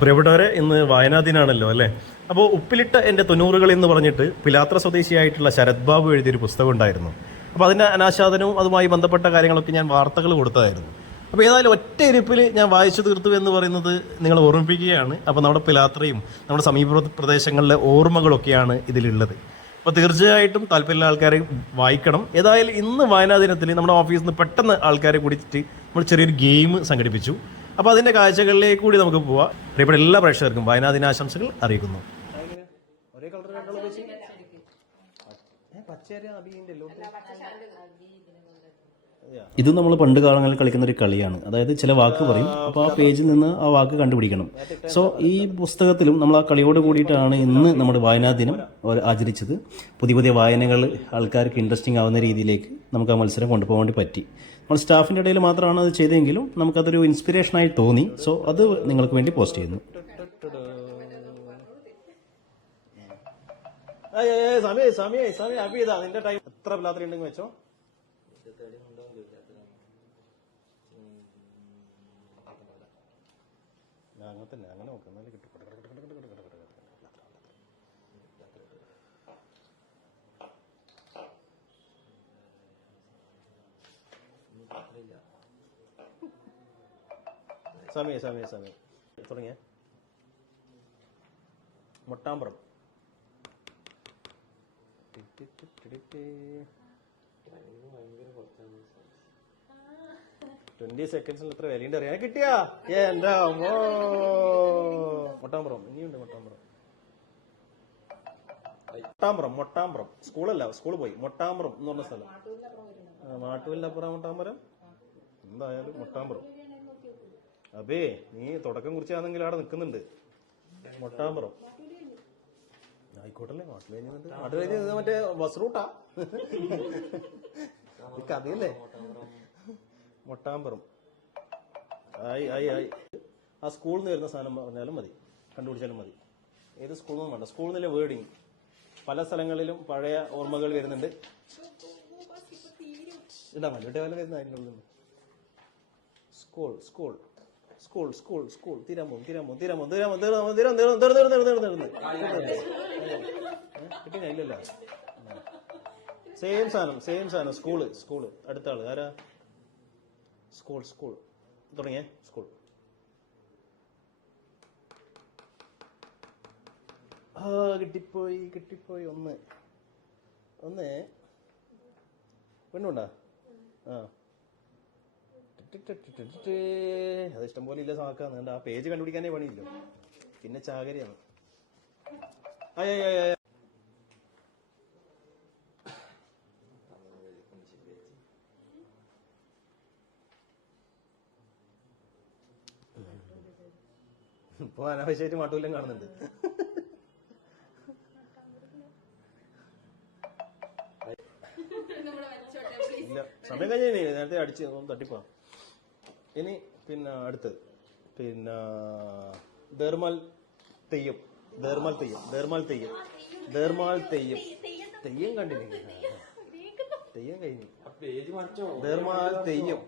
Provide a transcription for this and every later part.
പ്രിയപ്പെട്ടവരെ, ഇന്ന് വായനാ ദിനാണല്ലോ അല്ലേ? അപ്പോൾ ഉപ്പിലിട്ട എൻ്റെ തൊണ്ണൂറുകൾ എന്ന് പറഞ്ഞിട്ട് പിലാത്ര സ്വദേശിയായിട്ടുള്ള ശരത് ബാബു എഴുതിയൊരു പുസ്തകം ഉണ്ടായിരുന്നു. അപ്പോൾ അതിൻ്റെ അനാച്ഛാദനവും അതുമായി ബന്ധപ്പെട്ട കാര്യങ്ങളൊക്കെ ഞാൻ വാർത്തകൾ കൊടുത്തതായിരുന്നു. അപ്പോൾ ഏതായാലും ഒറ്റ ഇരിപ്പിൽ ഞാൻ വായിച്ചു തീർത്തു എന്ന് പറയുന്നത് നിങ്ങൾ ഓർമ്മിപ്പിക്കുകയാണ്. അപ്പോൾ നമ്മുടെ പിലാത്രയും നമ്മുടെ സമീപ പ്രദേശങ്ങളിലെ ഓർമ്മകളൊക്കെയാണ് ഇതിലുള്ളത്. അപ്പോൾ തീർച്ചയായിട്ടും താല്പര്യമുള്ള ആൾക്കാരെ വായിക്കണം. ഏതായാലും ഇന്ന് വായനാ ദിനത്തിൽ നമ്മുടെ ഓഫീസിൽ നിന്ന് പെട്ടെന്ന് ആൾക്കാരെ കൂടിയിട്ട് നമ്മൾ ചെറിയൊരു ഗെയിം സംഘടിപ്പിച്ചു. അപ്പോൾ അതിൻ്റെ കാഴ്ചകളിലേക്ക് കൂടി നമുക്ക് പോവാം. പ്രിയപ്പെട്ട എല്ലാ പ്രേക്ഷകർക്കും വായനാ ദിനാശംസകൾ അറിയിക്കുന്നു. ഇത് നമ്മൾ പണ്ട് കാലങ്ങളിൽ കളിക്കുന്ന ഒരു കളിയാണ്. അതായത് ചില വാക്ക് പറയും, അപ്പോൾ ആ പേജിൽ നിന്ന് ആ വാക്ക് കണ്ടുപിടിക്കണം. സോ ഈ പുസ്തകത്തിലും നമ്മൾ ആ കളിയോട് കൂടിയിട്ടാണ് ഇന്ന് നമ്മുടെ വായനാ ദിനം ആചരിച്ചത്. പുതിയ പുതിയ വായനകൾ ആൾക്കാർക്ക് ഇൻട്രസ്റ്റിംഗ് ആവുന്ന രീതിയിലേക്ക് നമുക്ക് ആ മത്സരം കൊണ്ടുപോകാൻ വേണ്ടി പറ്റി. നമ്മൾ സ്റ്റാഫിൻ്റെ ഇടയിൽ മാത്രമാണ് അത് ചെയ്തതെങ്കിലും നമുക്കതൊരു ഇൻസ്പിറേഷനായി തോന്നി. സോ അത് നിങ്ങൾക്ക് വേണ്ടി പോസ്റ്റ് ചെയ്യുന്നു. നിന്റെ ടൈം എത്ര പിലാത്ര ഉണ്ടെങ്കിൽ വെച്ചോ. അങ്ങനെ തന്നെ, അങ്ങനെ നോക്കാം, എന്നാലും കിട്ടും. സമയം തുടങ്ങിയ മൊട്ടാമ്പുറം 20 സെക്കൻഡ്സിൽ എത്ര വിലയുണ്ട് അറിയാൻ കിട്ടിയാ? എന്റെ അമ്മോ. മൊട്ടാമ്പുറം ഇനിയുണ്ട്. മൊട്ടാമ്പുറം സ്കൂളല്ല, സ്കൂൾ പോയി. മൊട്ടാമ്പുറം എന്ന് പറഞ്ഞ സ്ഥലം. മാട്ടൂരിലപ്പുറം മൊട്ടാമ്പുരം. എന്തായാലും മൊട്ടാമ്പുറം. അബേ, നീ തുടക്കം കുറിച്ചാണെങ്കിൽ അവിടെ നിൽക്കുന്നുണ്ട്. മൊട്ടാമ്പുറം ആയിക്കോട്ടല്ലേ. നാട്ടിൽ കഴിഞ്ഞത് മറ്റേ ബസ് റൂട്ടാ. കഥയല്ലേ. മൊട്ടാമ്പുറം ആയി. ആ സ്കൂളിൽ നിന്ന് വരുന്ന സാധനം പറഞ്ഞാലും മതി, കണ്ടുപിടിച്ചാലും മതി. ഏത് സ്കൂളിൽ നിന്നും വേണ്ട. സ്കൂളിൽ നിന്നുള്ള വേർഡിങ് പല സ്ഥലങ്ങളിലും പഴയ ഓർമ്മകൾ വരുന്നുണ്ട്. ഇതാ മല്ലുട്ടെ വല്ല വരുന്ന അതിൻ്റെ ഉള്ളിൽ. സ്കൂൾ തീരാമോ കിട്ടിയ ഇല്ലല്ലോ. സെയിം സാധനം. സ്കൂള് അടുത്ത ആള് ആരാ? സ്കൂൾ തുടങ്ങിയേ. സ്കൂൾ കിട്ടിപ്പോയി. ഒന്ന് പെണ്ണുണ്ടാ? അത് ഇഷ്ടം പോലെ ഇല്ല സാക്കാന്ന്. ആ പേജ് കണ്ടുപിടിക്കാനേ പണിയില്ലോ. പിന്നെ ചാകരിയാണ്. ഇപ്പൊ അനാവശ്യമായിട്ട് മാട്ടൂല്ലാം കാണുന്നുണ്ട്. ഇല്ല, സമയം കഴിഞ്ഞ നേരത്തെ അടിച്ച് തട്ടിപ്പാ. ഇനി പിന്നെ അടുത്ത് ദേർമാൽ തെയ്യം കണ്ടില്ലേ? തെയ്യം കഴിഞ്ഞു. ദേർമാൽ തെയ്യം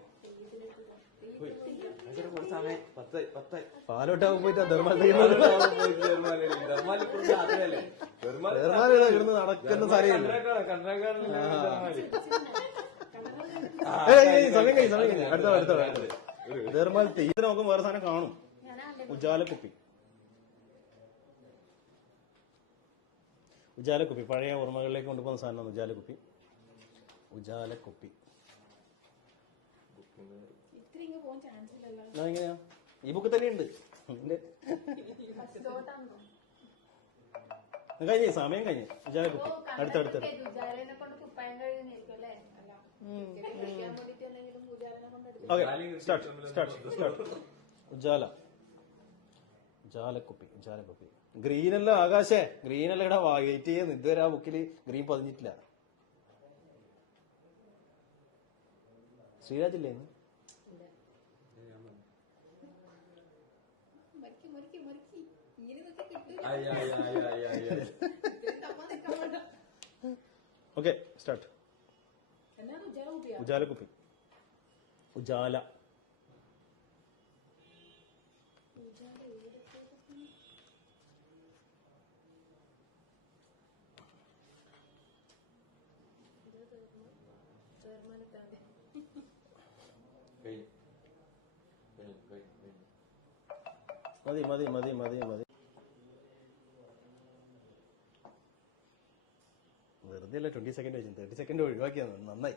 പാലോട്ടാവും പോയിട്ട് ധർമാൽ തെയ്യം നടക്കുന്ന സ്ഥലമില്ല. സമയം കഴിഞ്ഞു. അടുത്ത ധർമാൽ തെയ്യത്തിന് നോക്കും വേറെ സാധനം കാണും. ഉജാലക്കുപ്പി പഴയ ഓർമ്മകളിലേക്ക് കൊണ്ടുപോകുന്ന സാധനമാണ് ഉജാലക്കുപ്പി. എങ്ങനെയാ? ഈ ബുക്ക് തന്നെയുണ്ട്. സമയം കഴിഞ്ഞ്. ഉജാലക്കുപ്പി അടുത്തടുത്ത്. ഉജാലക്കുപ്പി. ഗ്രീനല്ല ആകാശേ, ഗ്രീനല്ല. ഇവിടെ വെയിറ്റ് ചെയ്യുന്നു. ഇതുവരെ ആ ബുക്കിൽ ഗ്രീൻ പതിഞ്ഞിട്ടില്ല. ശ്രീരാജില്ലേ? Okay, start. ഉജാലക്കുപ്പി. ഉജാല മതി മതി മതി മതി മതി. വെറുതെ അല്ല 20 സെക്കൻഡ് വെച്ചു, 30 സെക്കൻഡ് ഒഴിവാക്കിയാണ്. നന്നായി.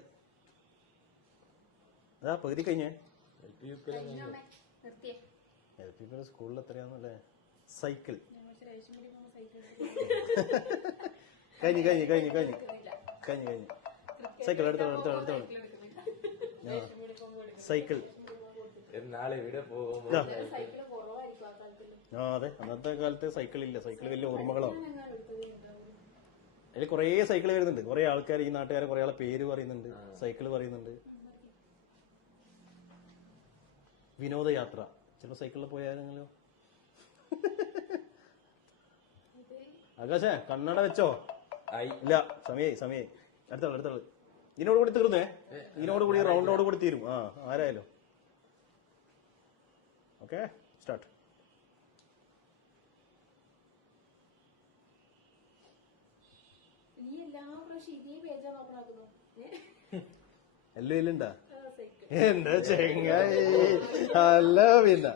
അതാ പകുതി കഴിഞ്ഞേ. LP സ്കൂളിൽ എത്രയാന്നല്ലേ? സൈക്കിൾ കഴിഞ്ഞു കഴിഞ്ഞു കഴിഞ്ഞു കഴിഞ്ഞു കഴിഞ്ഞു കഴിഞ്ഞു. സൈക്കിൾ എടുത്തോളൂ എടുത്തോളൂ എടുത്തോളൂ. സൈക്കിൾ ആ അതെ, അന്നത്തെ കാലത്ത് സൈക്കിൾ ഇല്ല. സൈക്കിൾ വലിയ ഓർമ്മകളാണ്. അതിൽ കുറേ സൈക്കിൾ വരുന്നുണ്ട്. കുറെ ആൾക്കാർ, ഈ നാട്ടുകാരെ കുറെ ആളെ പേര് പറയുന്നുണ്ട്, സൈക്കിൾ പറയുന്നുണ്ട്. വിനോദയാത്ര ചിലപ്പോ സൈക്കിളിൽ പോയാലെങ്കിലോ. ആകാശേ കണ്ണട വെച്ചോ? ഇല്ല, സമയായി സമയായി. അടുത്തോളൂ അടുത്തോളൂ. ഇതിനോട് കൂടി തീർന്നേ, ഇതിനോട് കൂടി റൗണ്ടോട് കൂടി തീരും. ആ ആരായാലും ഓക്കെ, സ്റ്റാർട്ട്. എല്ലാം ഇല്ലുണ്ടാ? എന്താ ചെങ്ങായി, അല്ല പിന്നെ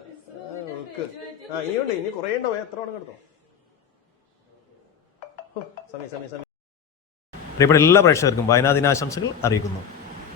ആ ഇനിയുണ്ട്, ഇനി കുറേ ഉണ്ടാവും. എത്ര വേണം എടുത്തോ. സമയം സമയം സമയം. പ്രിയപ്പെട്ട എല്ലാ പ്രേക്ഷകർക്കും വായനാ ദിനാശംസകൾ അറിയിക്കുന്നു.